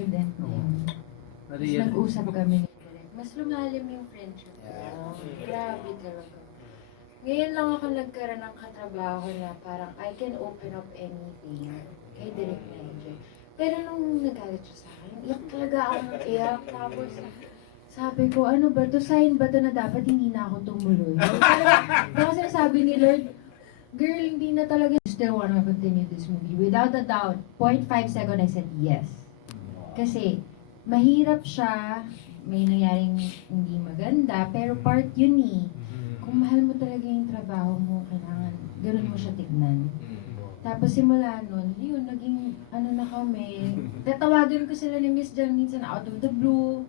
incident na yun. Tapos nag-usap kami ni Direk. Mas lumalim yung friendship ko. Grabe talaga. Ngayon lang ako nagkaroon ng katrabaho na parang I can open up anything kay Direk Medyo. Pero nung nagalit siya sa akin, iyak talaga ako ng iyak. Tapos sabi ko, ano ba to? Sign ba to na dapat hindi na ako tumuloy? Parang sinasabi ni Lord, girl, hindi na talaga. Still want to continue this movie. Without a doubt, 0.5 second I said yes. Kasi mahirap siya, may nangyaring hindi maganda, pero part yun eh. Kung mahal mo talaga yung trabaho mo, kailangan ganun mo siya tignan. Tapos simula nun, yun, naging ano na kami. Tatawagan ko sila ni Miss Jan minsan out of the blue.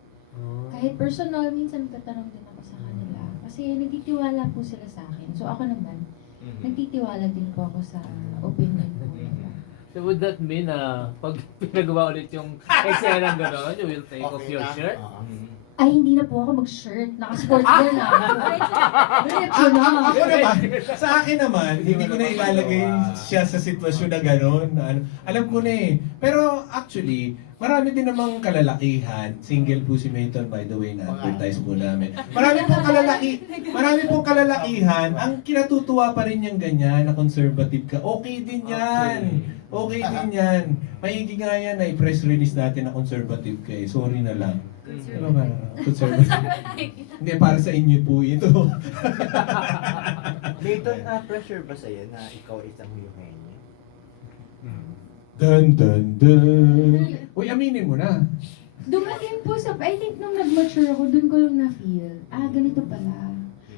Kahit personal, minsan tatanong din ako sa kanila. Kasi nagtitiwala po sila sa akin. So ako naman, nagtitiwala din po ako sa opinion po nila. So would that mean na pag pinagawa ulit yung eksena ng gano'n, you will take off your shirt? Ay, hindi na po ako mag-shirt. Naka-sport din ah. Diretso na. Ako naman, sa akin naman, hindi ko na ilalagay siya sa sitwasyon na gano'n. Alam ko na eh. Pero actually, marami din namang kalalakihan. Single po si Mayton, by the way, na-advertise po namin. Marami pong kalalakihan. Ang kinatutuwa pa rin yung ganyan, na conservative ka. Okay din yan. Okay din yan. Maigi nga yan na i-press release natin na conservative ka eh. Sorry na lang. Ano ba? Conservative. Hindi, para sa inyo po ito. Layton, pressure ba sa'yo na ikaw isang Eugenio? Dun, dun, dun. Uy, aminin mo na. Dumating po sa, I think nung nag-mature ako, dun ko lang na-feel, ganito pala.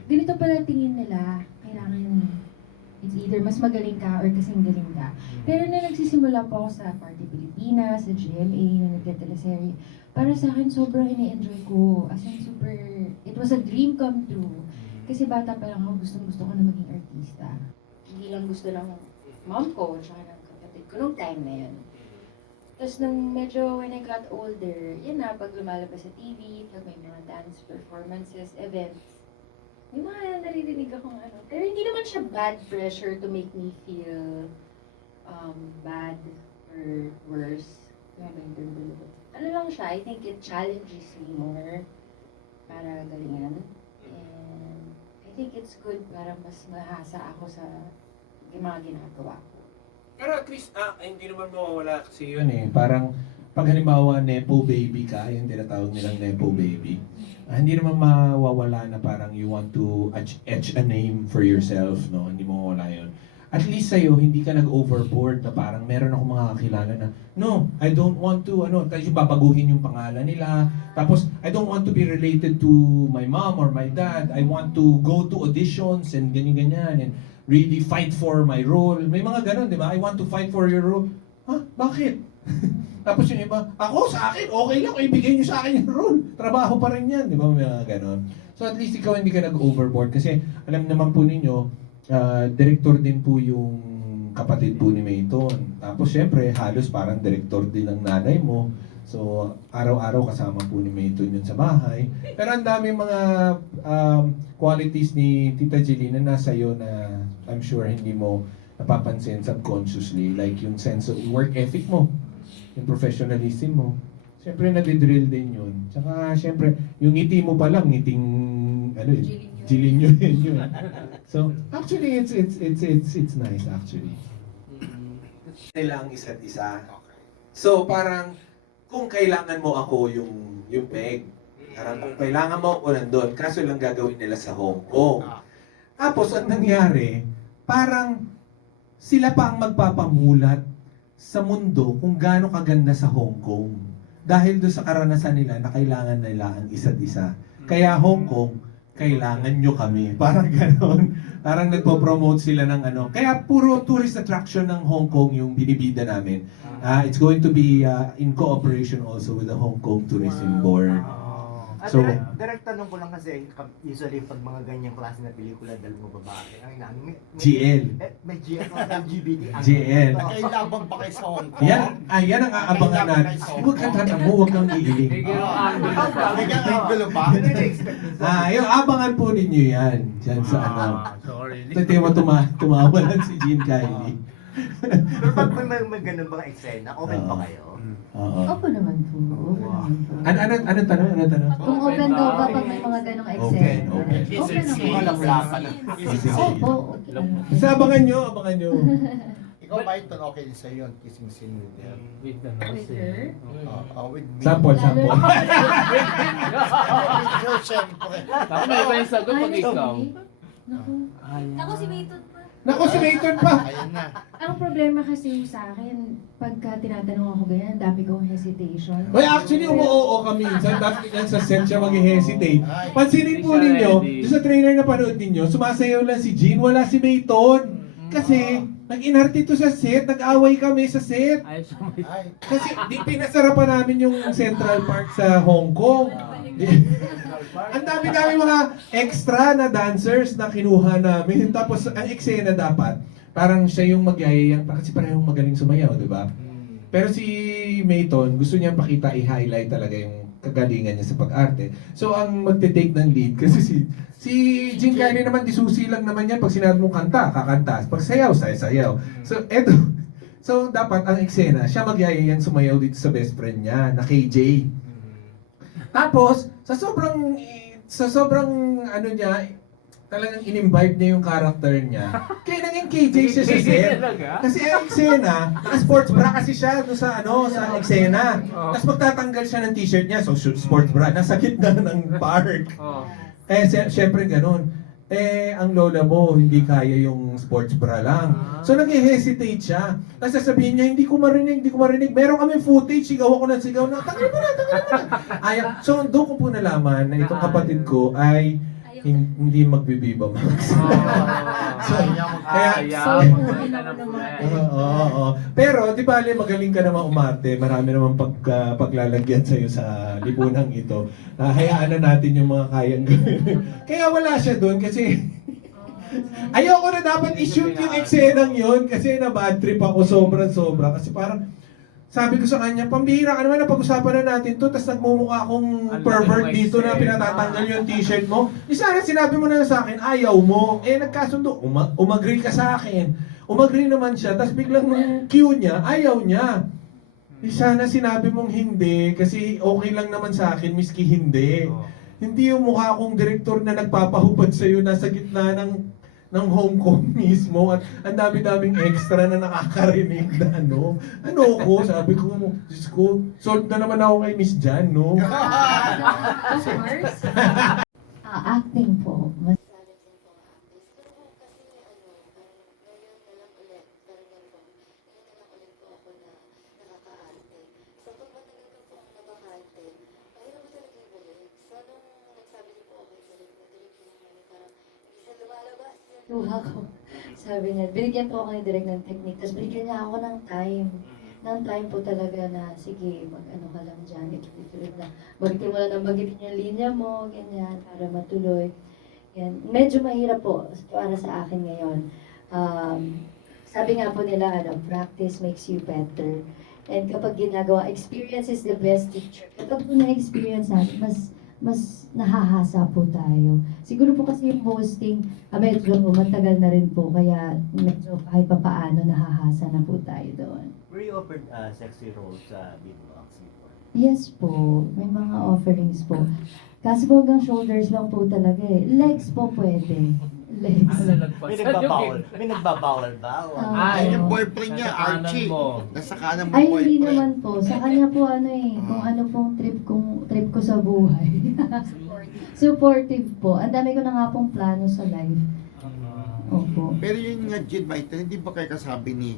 Ganito pala tingin nila. Kailangan, it's either mas magaling ka or kasing galing ka. Pero na nagsisimula po ako sa Party Pilipinas, sa GMA, na nagka-teleserye, para sa akin, sobrang ini-enjoy ko. As in, super, it was a dream come true. Kasi bata pa lang ako, gustong-gusto ko na maging artista. Hindi lang gusto ng mom ko, tsaka ng kapatid ko nung time na yun. Tapos nung medyo when I got older, yun na, pag lumalabas sa TV, pag may mga dance performances, events, may mga naririnig akong ano. Pero hindi naman siya bad pressure to make me feel bad or worse. Ano lang siya, I think it challenges me more para galingan. And I think it's good para mas mahasa ako sa mga ginagawa ko. Pero at least, hindi naman mawawala kasi yun eh. Parang, pag halimbawa, Nepo baby ka, yung tinatawag nilang Nepo baby, hindi naman mawawala na parang you want to etch a name for yourself, no? Hindi mawawala yun. At least sa'yo, hindi ka nag-overboard na parang meron ako mga kakilala na, no, I don't want to, tapos yung babaguhin yung pangalan nila. Tapos, I don't want to be related to my mom or my dad. I want to go to auditions and ganyan-ganyan and really fight for my role. May mga ganun, di ba? I want to fight for your role. Ha? Bakit? Tapos yung iba, ako sa akin, okay lang, ibigay niyo sa akin yung role. Trabaho pa rin yan, di ba? May mga ganun. So at least ikaw hindi ka nag-overboard kasi alam naman po ninyo, director din po yung kapatid po ni Mayton. Tapos syempre, halos parang director din ng nanay mo. So, araw-araw kasama po ni Mayton yun sa bahay. Pero ang dami mga qualities ni Tita Jelina na nasa iyo na I'm sure hindi mo napapansin subconsciously. Like yung sense of work ethic mo, yung professionalism mo. Siyempre, nadidrill din yun. Tsaka, siyempre, yung ngiti mo pa lang, ngiting, Jilinyo yun. So, actually, it's nice, actually. Nila ang isa't isa. So, parang, kung kailangan mo ako yung peg, parang kung kailangan mo ako nandun, kaso lang gagawin nila sa Hong Kong. Tapos, ang nangyari, parang, sila pa ang magpapamulat sa mundo kung gaano kaganda sa Hong Kong. Dahil doon sa karanasan nila na kailangan nila ang isa't isa. Kaya Hong Kong, kailangan nyo kami. Parang gano'n. Parang nagpo-promote sila ng ano. Kaya puro tourist attraction ng Hong Kong yung binibida namin. It's going to be in cooperation also with the Hong Kong Tourism Board. So, direct tanong ko lang kasi, usually pag mga ganyang klase na pelikula, dahil mo babae, ang inaano, GL. May GL o LGBT. GL. Nakailaban pa kayo sa Hong Kong. Yan ang aabangan natin. Huwag kang tatamo, huwag kang iiling. Bigyan ang gulo pa. Yung abangan po ninyo yan. Diyan sa ano. Sorry. Ito tumawa lang si Jean Kylie. Pero pag may ganun mga eksena, open pa kayo? Oo. Opo naman po. Opo naman po. Ano tanong? Ano tanong? Kung open daw ba pag may mga ganong eksena? Open. Open Mga naman. laplapan na. Opo, okay naman. Sa abangan nyo, abangan nyo. Ikaw, Python, okay din sa'yo yung kissing scene with them. With the With her? With me. Sample. With her, syempre. Tapos may iba yung sagot pag ikaw. Naku. Ako si Mayton pa. Naku, si Mayton pa! Ayan na. Ang problema kasi sa akin, pagka tinatanong ako ganyan, dami kong hesitation. Well, actually, umuoo kami minsan. Tapos yan sa set siya mag-hesitate. Pansinin po ninyo, doon sa trailer na panood ninyo, sumasayaw lang si Jean, wala si Mayton. Kasi, nag-inarte to sa set, nag-away kami sa set. Ayos sa may... Ay, Kasi di pinasarapan namin yung Central Park sa Hong Kong. Ang dami-dami mga extra na dancers na kinuha namin. Tapos ang eksena dapat, parang siya yung magyayayang, kasi parehong magaling sumayaw, di ba? Pero si Mayton, gusto niyang pakita, i-highlight talaga yung kagalingan niya sa pag-arte. So ang magte-take ng lead, kasi si Jim Carrey naman, disusi lang naman yan. Pag sinabi mong kanta, kakanta. Pag sayaw, sayaw. So eto, so dapat ang eksena, siya magyayayang sumayaw dito sa best friend niya, na KJ. Tapos, sa sobrang ano niya, talagang in-imbibe niya yung character niya. Kaya naging KJ siya sa set. Kasi ang eksena, naka-sports bra kasi siya doon sa sa eksena. Tapos magtatanggal siya ng t-shirt niya, so sports bra, nasa gitna ng park. Oh. Syempre ganun. Ang lola mo, hindi kaya yung sports bra lang. So nag-hesitate siya. Tapos sasabihin niya, hindi ko marinig. Meron kami footage, sigaw ako ng sigaw na, tanggalin mo na. So doon ko po nalaman na itong kapatid ko ay hindi magbibiba max. Pero di ba magaling ka naman umarte, marami naman paglalagyan sa'yo sa lipunang ito. Hayaan na natin yung mga kayang gawin. Kaya wala siya doon kasi ayoko na dapat i-shoot yung eksenang yun kasi na bad trip ako sobra kasi parang sabi ko sa kanya, pambihira ka naman na pag-usapan na natin to, tapos nagmumukha akong pervert dito na pinatatanggal yung t-shirt mo. Di sana sinabi mo na sa akin, ayaw mo. Nagkasundo, umagree ka sa akin. Umagree naman siya, tapos biglang nung cue niya, ayaw niya. Di sana sinabi mong hindi, kasi okay lang naman sa akin, miski hindi. Hindi yung mukha akong direktor na nagpapahubad sa'yo, nasa gitna ng Hong Kong mismo at ang dami-daming extra na nakakarinig na ano ko, sabi ko, Diyos ko, sold na naman ako kay Miss Jan, no? Of course. Acting po. Mas luha ko. Sabi niya, binigyan po ako ni Direk ng technique, tapos binigyan niya ako ng time. Ng time po talaga na, sige, mag-ano ka lang dyan, ituloy na. Bagitin mo lang ng bagitin yung linya mo, ganyan, para matuloy. Yan. Medyo mahirap po para sa akin ngayon. Sabi nga po nila, practice makes you better. And kapag ginagawa, experience is the best teacher. Kapag po na-experience natin, mas nahahasa po tayo. Siguro po kasi yung hosting, medyo matagal na rin po, kaya medyo kahit pa paano nahahasa na po tayo doon. Were you offered sexy roles sa Beatbox before? Yes po, may mga offerings po. Kaso po hanggang shoulders lang po talaga eh. Legs po pwede. Legs. May nagbabawal ba? Ay, yung boyfriend niya, Archie. Nasa kanan mo Ay, boyfriend. hindi naman po. Sa kanya po kung ano pong trip ko sa buhay. Supportive po. Ang dami ko na nga pong plano sa life. Opo. Pero yun nga, Jin Maitan, hindi ba kayo kasabi ni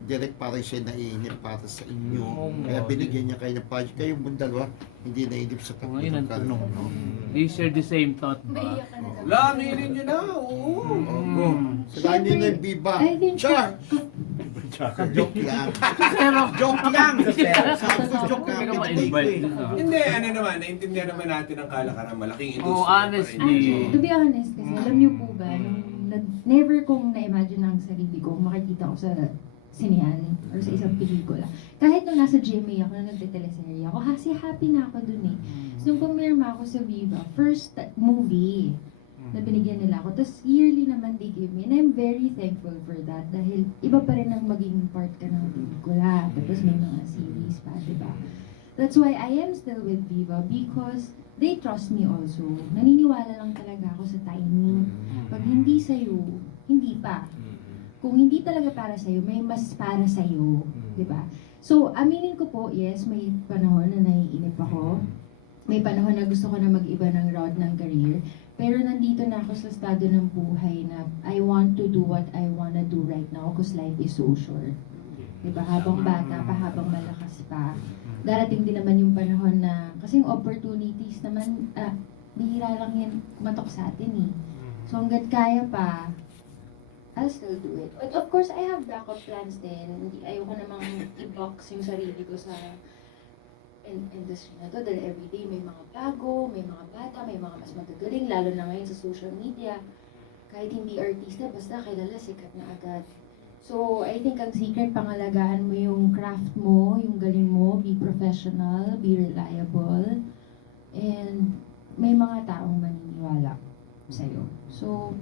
Direk para siya naiinip para sa inyo? Kaya binigyan niya kayo ng project. Kayong mong dalawa, hindi nainip sa tatlo Ngayon ng ang tanong, no? they share the same thought ba? Maiyak ka na daw. Laminin nyo na, oo. Sila hindi na yung biba. I think Char! Joke lang. Joke lang! Sabi ko joke lang. Hindi ka Pinatay ko ma-invite eh. dun, ah. Hindi, naman, naintindihan naman natin ang kalakaran, malaking industry. Oh, honestly. To be honest, kasi alam niyo po ba, never kong na-imagine ang sarili ko kung makikita ko sa sinihan or sa isang pelikula. Kahit nung nasa GMA ako na nagte-teleserye ako, happy na ako dun eh. So nung pumirma ako sa Viva, first movie. na binigyan nila ako. Tapos yearly naman they give me. And I'm very thankful for that dahil iba pa rin ang maging part ka ng pelikula. Tapos may mga series pa, di ba? That's why I am still with Viva because they trust me also. Naniniwala lang talaga ako sa timing. Pag hindi sa'yo, hindi pa. Kung hindi talaga para sa'yo, may mas para sa'yo. Di ba? So, aminin ko po, yes, may panahon na naiinip ako. May panahon na gusto ko na mag-iba ng route ng career. Pero nandito na ako sa estado ng buhay na I want to do what I wanna do right now because life is so short. Diba? Habang bata pa, habang malakas pa. Darating din naman yung panahon na, kasi yung opportunities naman, bihira lang yan matok sa atin eh. So hanggat kaya pa, I'll still do it. But of course, I have backup plans din. Ayoko namang i-box yung sarili ko sa industry na to dahil everyday may mga bago, may mga bata, may mga mas magagaling, lalo na ngayon sa social media. Kahit hindi artista, basta kilala, sikat na agad. So, I think ang secret, pangalagaan mo yung craft mo, yung galing mo, be professional, be reliable, and may mga taong maniniwala sa'yo. So,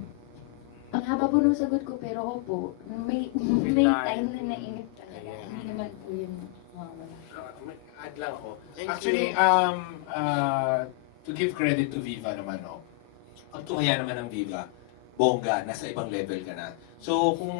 ang haba po ng sagot ko, pero opo, may time na nainip talaga. Hindi naman po yun mawawala. Add lang ako. Thank Actually, to give credit to Viva naman, no? Ang tuwaya naman ng Viva, bongga, nasa ibang level ka na. So, kung